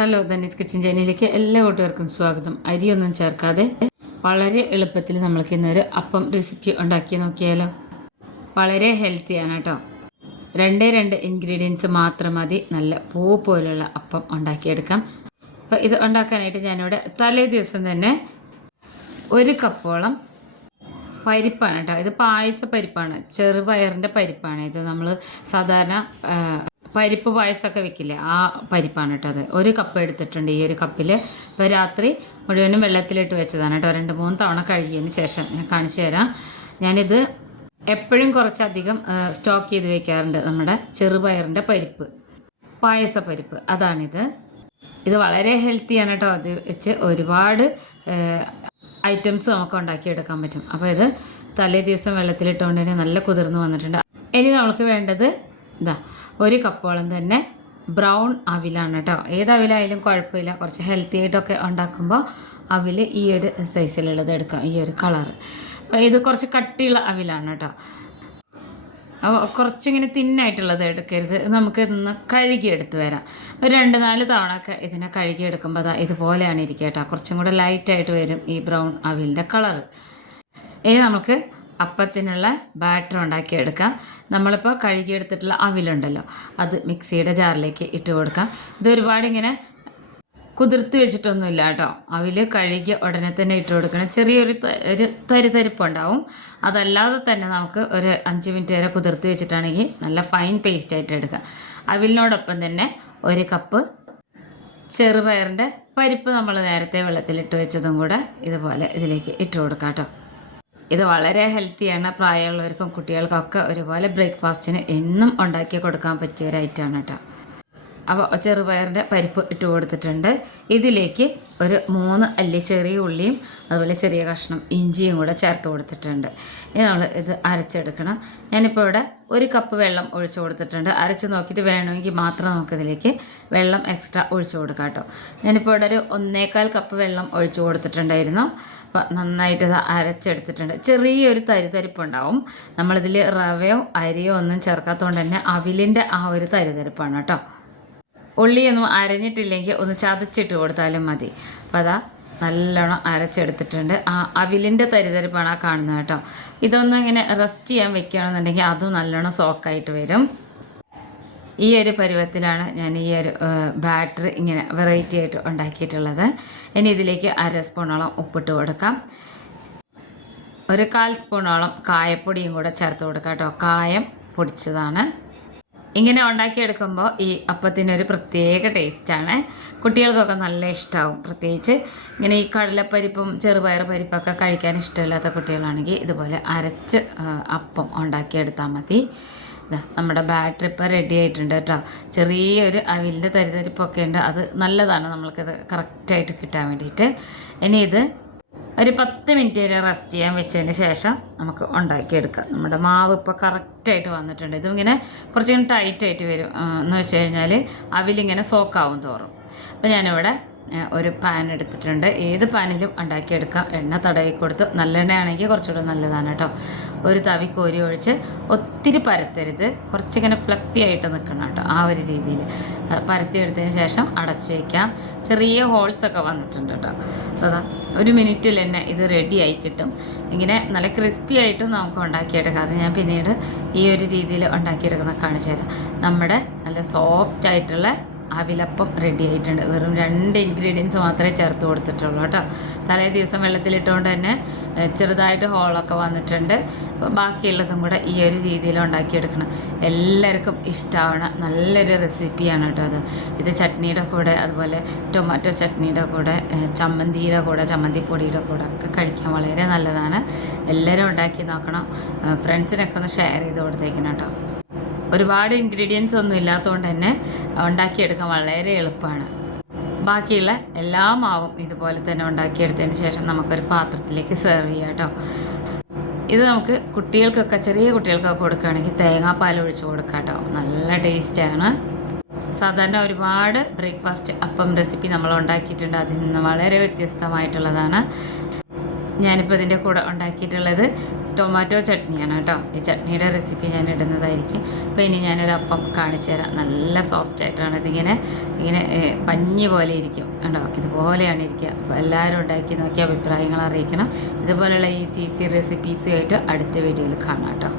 Hello Dhani's kitchen ചാനലിലേക്ക് എല്ലാ കൂട്ടുകാർക്കും സ്വാഗതം. അരിയൊന്നും ചേർക്കാതെ വളരെ എളുപ്പത്തിൽ നമ്മൾക്ക് ഇന്നൊരു അപ്പം റെസിപ്പി ഉണ്ടാക്കി നോക്കിയാലോ. വളരെ ഹെൽത്തിയാണ് കേട്ടോ. രണ്ടേ രണ്ട് ഇൻഗ്രീഡിയൻസ് മാത്രം മതി. നല്ല പൂ പോലുള്ള അപ്പം ഉണ്ടാക്കിയെടുക്കാം. അപ്പോൾ ഇത് ഉണ്ടാക്കാനായിട്ട് ഞാനിവിടെ തലേ ദിവസം തന്നെ ഒരു കപ്പോളം പരിപ്പാണ് കേട്ടോ. ഇത് പായസ പരിപ്പാണ്. ചെറുപയറിന്റെ പരിപ്പാണ്. ഇത് നമ്മൾ സാധാരണ പരിപ്പ് പായസമൊക്കെ വെക്കില്ലേ? ആ പരിപ്പാണ് കേട്ടോ അത്. ഒരു കപ്പ് എടുത്തിട്ടുണ്ട് ഈ ഒരു കപ്പിൽ ഇപ്പോൾ രാത്രി മുഴുവനും വെള്ളത്തിലിട്ട് വെച്ചതാണ് കേട്ടോ. രണ്ട് മൂന്ന് തവണ കഴുകിയതിന് ശേഷം ഞാൻ കാണിച്ചു തരാം. ഞാനിത് എപ്പോഴും കുറച്ചധികം സ്റ്റോക്ക് ചെയ്ത് വെക്കാറുണ്ട് നമ്മുടെ ചെറുപയറിന്റെ പരിപ്പ്. പായസ പരിപ്പ്. അതാണിത്. ഇത് വളരെ ഹെൽത്തിയാണ് കേട്ടോ. അത് വെച്ച് ഒരുപാട് ഐറ്റംസ് നമുക്ക് ഉണ്ടാക്കിയെടുക്കാൻ പറ്റും. അപ്പോൾ ഇത് തലേ ദിവസം വെള്ളത്തിലിട്ടുകൊണ്ട് തന്നെ നല്ല കുതിർന്ന് വന്നിട്ടുണ്ട്. ഇനി നമുക്ക് വേണ്ടത് ഇതാ ഒരു കപ്പോളം തന്നെ ബ്രൗൺ അവിലാണ് കേട്ടോ. ഏത് അവിലായാലും കുഴപ്പമില്ല. കുറച്ച് ഹെൽത്തി ആയിട്ടൊക്കെ ഉണ്ടാക്കുമ്പോൾ അവിൽ ഈ ഒരു സൈസിലുള്ളത് എടുക്കാം ഈ ഒരു അപ്പോൾ ഇത് കുറച്ച് കട്ടിയുള്ള അവിലാണ് കേട്ടോ. അപ്പോൾ കുറച്ചിങ്ങനെ തിന്നായിട്ടുള്ളത് എടുക്കരുത്. നമുക്ക് ഇതൊന്ന് കഴുകി എടുത്ത് വരാം. ഒരു രണ്ട് നാല് തവണ ഒക്കെ ഇതിനെ കഴുകി എടുക്കുമ്പോൾ അതാ ഇതുപോലെയാണ് ഇരിക്കുക കേട്ടോ. കുറച്ചും കൂടെ ലൈറ്റായിട്ട് വരും ഈ ബ്രൗൺ അവിലിന്റെ കളറ് ഇനി നമുക്ക് അപ്പത്തിനുള്ള ബാറ്റർ ഉണ്ടാക്കിയെടുക്കാം. നമ്മളിപ്പോൾ കഴുകിയെടുത്തിട്ടുള്ള അവിലുണ്ടല്ലോ അത് മിക്സിയുടെ ജാറിലേക്ക് ഇട്ട് കൊടുക്കാം. ഇത് ഒരുപാട് ഇങ്ങനെ കുതിർത്ത് വെച്ചിട്ടൊന്നുമില്ല കേട്ടോ. അവിൽ കഴുകി ഉടനെ തന്നെ ഇട്ട് കൊടുക്കണം. ചെറിയൊരു ഒരു തരിതരിപ്പുണ്ടാവും. അതല്ലാതെ തന്നെ നമുക്ക് ഒരു അഞ്ച് മിനിറ്റ് വരെ കുതിർത്ത് വെച്ചിട്ടാണെങ്കിൽ നല്ല ഫൈൻ പേസ്റ്റ് ആയിട്ട് എടുക്കാം. അവിലിനോടൊപ്പം തന്നെ ഒരു കപ്പ് ചെറുപയറിന്റെ പരിപ്പ് നമ്മൾ നേരത്തെ വെള്ളത്തിലിട്ട് വെച്ചതും കൂടെ ഇതുപോലെ ഇതിലേക്ക് ഇട്ട് കൊടുക്കാം കേട്ടോ. ഇത് വളരെ ഹെൽത്തിയാണ് പ്രായമുള്ളവർക്കും കുട്ടികൾക്കൊക്കെ ഒരുപോലെ ബ്രേക്ക്ഫാസ്റ്റിന് എന്നും ഉണ്ടാക്കി കൊടുക്കാൻ പറ്റിയ ഒരു ഐറ്റമാണ് കേട്ടോ അപ്പോൾ ചെറുപയറിന്റെ പരിപ്പ് ഇട്ട് കൊടുത്തിട്ടുണ്ട്. ഇതിലേക്ക് ഒരു മൂന്ന് അല്ലി ചെറിയ ഉള്ളിയും അതുപോലെ ചെറിയ കഷ്ണം ഇഞ്ചിയും കൂടെ ചേർത്ത് കൊടുത്തിട്ടുണ്ട്. ഇനി നമ്മൾ ഇത് അരച്ചെടുക്കണം. ഞാനിപ്പോൾ ഇവിടെ ഒരു കപ്പ് വെള്ളം ഒഴിച്ചു കൊടുത്തിട്ടുണ്ട്. അരച്ച് നോക്കിയിട്ട് വേണമെങ്കിൽ മാത്രം നമുക്കിതിലേക്ക് വെള്ളം എക്സ്ട്രാ ഒഴിച്ചു കൊടുക്കാം കേട്ടോ. ഞാനിപ്പോൾ ഇവിടെ ഒരു ഒന്നേകാൽ കപ്പ് വെള്ളം ഒഴിച്ചു കൊടുത്തിട്ടുണ്ടായിരുന്നു. അപ്പോൾ നന്നായിട്ട് അരച്ചെടുത്തിട്ടുണ്ട്. ചെറിയൊരു തരിതരിപ്പുണ്ടാവും. നമ്മളിതിൽ റവയോ അരിയോ ഒന്നും ചേർക്കാത്തതുകൊണ്ട് തന്നെ അവിലിന്റെ ആ ഒരു തരിതരിപ്പാണ് കേട്ടോ. ഉള്ളിയൊന്നും അരഞ്ഞിട്ടില്ലെങ്കിൽ ഒന്ന് ചതച്ചിട്ട് കൊടുത്താലും മതി. അപ്പോൾ അതാ നല്ലോണം അരച്ചെടുത്തിട്ടുണ്ട്. ആ അവിലിന്റെ തരിതരിപ്പാണ് ആ കാണുന്നത് കേട്ടോ. ഇതൊന്നും ഇങ്ങനെ റെസ്റ്റ് ചെയ്യാൻ വെക്കുകയാണെന്നുണ്ടെങ്കിൽ അതും നല്ലോണം സോക്കായിട്ട് വരും. ഈ ഒരു പരുവത്തിലാണ് ഞാൻ ഈ ഒരു ബാറ്റർ ഇങ്ങനെ വെറൈറ്റി ആയിട്ട് ഉണ്ടാക്കിയിട്ടുള്ളത്. ഇനി ഇതിലേക്ക് അര സ്പൂണോളം ഉപ്പിട്ട് കൊടുക്കാം. ഒരു കാൽ സ്പൂണോളം കായപ്പൊടിയും കൂടെ ചേർത്ത് കൊടുക്കാം കേട്ടോ. കായം പൊടിച്ചതാണ്. ഇങ്ങനെ ഉണ്ടാക്കിയെടുക്കുമ്പോൾ ഈ അപ്പത്തിനൊരു പ്രത്യേക ടേസ്റ്റാണ്. കുട്ടികൾക്കൊക്കെ നല്ല ഇഷ്ടമാവും പ്രത്യേകിച്ച് ഇങ്ങനെ ഈ കടലപ്പരിപ്പും ചെറുപയർ പരിപ്പൊക്കെ കഴിക്കാൻ ഇഷ്ടമില്ലാത്ത കുട്ടികളാണെങ്കിൽ ഇതുപോലെ അരച്ച് അപ്പം ഉണ്ടാക്കിയെടുത്താൽ മതി. നമ്മുടെ ബാറ്ററി ഇപ്പോൾ റെഡി ആയിട്ടുണ്ട് കേട്ടോ. ചെറിയൊരു അവിലിന്റെ തരിതരിപ്പൊക്കെ ഉണ്ട്. അത് നല്ലതാണ്. നമ്മൾക്കിത് കറക്റ്റായിട്ട് കിട്ടാൻ വേണ്ടിയിട്ട്. ഇനി ഇത് ഒരു പത്ത് മിനിറ്റ് വരെ റെസ്റ്റ് ചെയ്യാൻ വെച്ചതിന് ശേഷം നമുക്ക് ഉണ്ടാക്കിയെടുക്കാം. നമ്മുടെ മാവ് ഇപ്പോൾ കറക്റ്റായിട്ട് വന്നിട്ടുണ്ട്. ഇതിങ്ങനെ കുറച്ചിങ്ങനെ ടൈറ്റായിട്ട് വരും. എന്ന് വെച്ച് കഴിഞ്ഞാൽ അവിലിങ്ങനെ സോക്കാവും തോറും. അപ്പോൾ ഞാനിവിടെ ഒരു പാൻ എടുത്തിട്ടുണ്ട്. ഏത് പാനിലും ഉണ്ടാക്കിയെടുക്കാം. എണ്ണ തടവി കൊടുത്ത് നല്ലെണ്ണ ആണെങ്കിൽ കുറച്ചുകൂടെ നല്ലതാണ് കേട്ടോ. ഒരു തവി കോരി ഒഴിച്ച് ഒത്തിരി പരത്തരുത്. കുറച്ചിങ്ങനെ ഫ്ലഫി ആയിട്ട് നിൽക്കണം കേട്ടോ ആ ഒരു രീതിയിൽ. പരത്തി എടുത്തതിന് ശേഷം അടച്ചു വയ്ക്കാം ചെറിയ ഹോൾസ് ഒക്കെ വന്നിട്ടുണ്ട് കേട്ടോ. അതാ ഒരു മിനിറ്റിൽ തന്നെ ഇത് റെഡി ആയി കിട്ടും. ഇങ്ങനെ നല്ല ക്രിസ്പി ആയിട്ടും നമുക്ക് ഉണ്ടാക്കിയെടുക്കാം. അത് ഞാൻ പിന്നീട് ഈ ഒരു രീതിയിൽ ഉണ്ടാക്കിയെടുക്കുന്ന കാണിച്ചു തരാം. നമ്മുടെ നല്ല സോഫ്റ്റ് ആയിട്ടുള്ള അവിലപ്പം റെഡി ആയിട്ടുണ്ട്. വെറും രണ്ട് ഇൻഗ്രീഡിയൻസ് മാത്രമേ ചേർത്ത് കൊടുത്തിട്ടുള്ളൂ കേട്ടോ. തലേ ദിവസം വെള്ളത്തിലിട്ടുകൊണ്ട് തന്നെ ചെറുതായിട്ട് ഹോളൊക്കെ വന്നിട്ടുണ്ട്. അപ്പോൾ ബാക്കിയുള്ളതും കൂടെ ഈ ഒരു രീതിയിൽ ഉണ്ടാക്കിയെടുക്കണം. എല്ലാവർക്കും ഇഷ്ടമാവണ നല്ലൊരു റെസിപ്പിയാണ് കേട്ടോ അത്. ഇത് ചട്നിയുടെ കൂടെ അതുപോലെ ടൊമാറ്റോ ചട്നിയുടെ കൂടെ ചമ്മന്തിയുടെ കൂടെ ചമ്മന്തി ചമ്മന്തിപ്പൊടിയുടെ കൂടെ ഒക്കെ കഴിക്കാൻ വളരെ നല്ലതാണ്. എല്ലാവരും ഉണ്ടാക്കി നോക്കണം. ഫ്രണ്ട്സിനൊക്കെ ഒന്ന് ഷെയർ ചെയ്ത് കൊടുത്തേക്കണം കേട്ടോ. ഒരുപാട് ഇൻഗ്രീഡിയൻസ് ഒന്നും ഇല്ലാത്തതുകൊണ്ട് തന്നെ ഉണ്ടാക്കിയെടുക്കാൻ വളരെ എളുപ്പമാണ്. ബാക്കിയുള്ള എല്ലാ മാവും ഇതുപോലെ തന്നെ ഉണ്ടാക്കിയെടുത്തതിന് ശേഷം നമുക്കൊരു പാത്രത്തിലേക്ക് സെർവ് ചെയ്യാം കേട്ടോ. ഇത് നമുക്ക് കുട്ടികൾക്കൊക്കെ ചെറിയ കുട്ടികൾക്കൊക്കെ കൊടുക്കുകയാണെങ്കിൽ തേങ്ങാപ്പാൽ ഒഴിച്ച് കൊടുക്കാം കേട്ടോ. നല്ല ടേസ്റ്റാണ് സാധാരണ ഒരുപാട് ബ്രേക്ക്ഫാസ്റ്റ് അപ്പം റെസിപ്പി നമ്മൾ ഉണ്ടാക്കിയിട്ടുണ്ട്. അതിൽ നിന്ന് വളരെ വ്യത്യസ്തമായിട്ടുള്ളതാണ്. ഞാനിപ്പോൾ ഇതിന്റെ കൂടെ ഉണ്ടാക്കിയിട്ടുള്ളത് ടൊമാറ്റോ ചട്നിയാണ് കേട്ടോ. ഈ ചട്നിയുടെ റെസിപ്പി ഞാൻ ഇടുന്നതായിരിക്കും. അപ്പോൾ ഇനി ഞാനൊരു അപ്പം കാണിച്ചു തരാം. നല്ല സോഫ്റ്റ് ആയിട്ടാണ്. ഇതിങ്ങനെ ഇങ്ങനെ പഞ്ഞി പോലെ ഇരിക്കും കേട്ടോ. ഇതുപോലെയാണ് ഇരിക്കുക. അപ്പോൾ എല്ലാവരും ഉണ്ടാക്കി നോക്കി അഭിപ്രായങ്ങൾ അറിയിക്കണം. ഇതുപോലെയുള്ള ഈ സി സി റെസിപ്പീസുമായിട്ട് അടുത്ത വീഡിയോയിൽ കാണാം കേട്ടോ.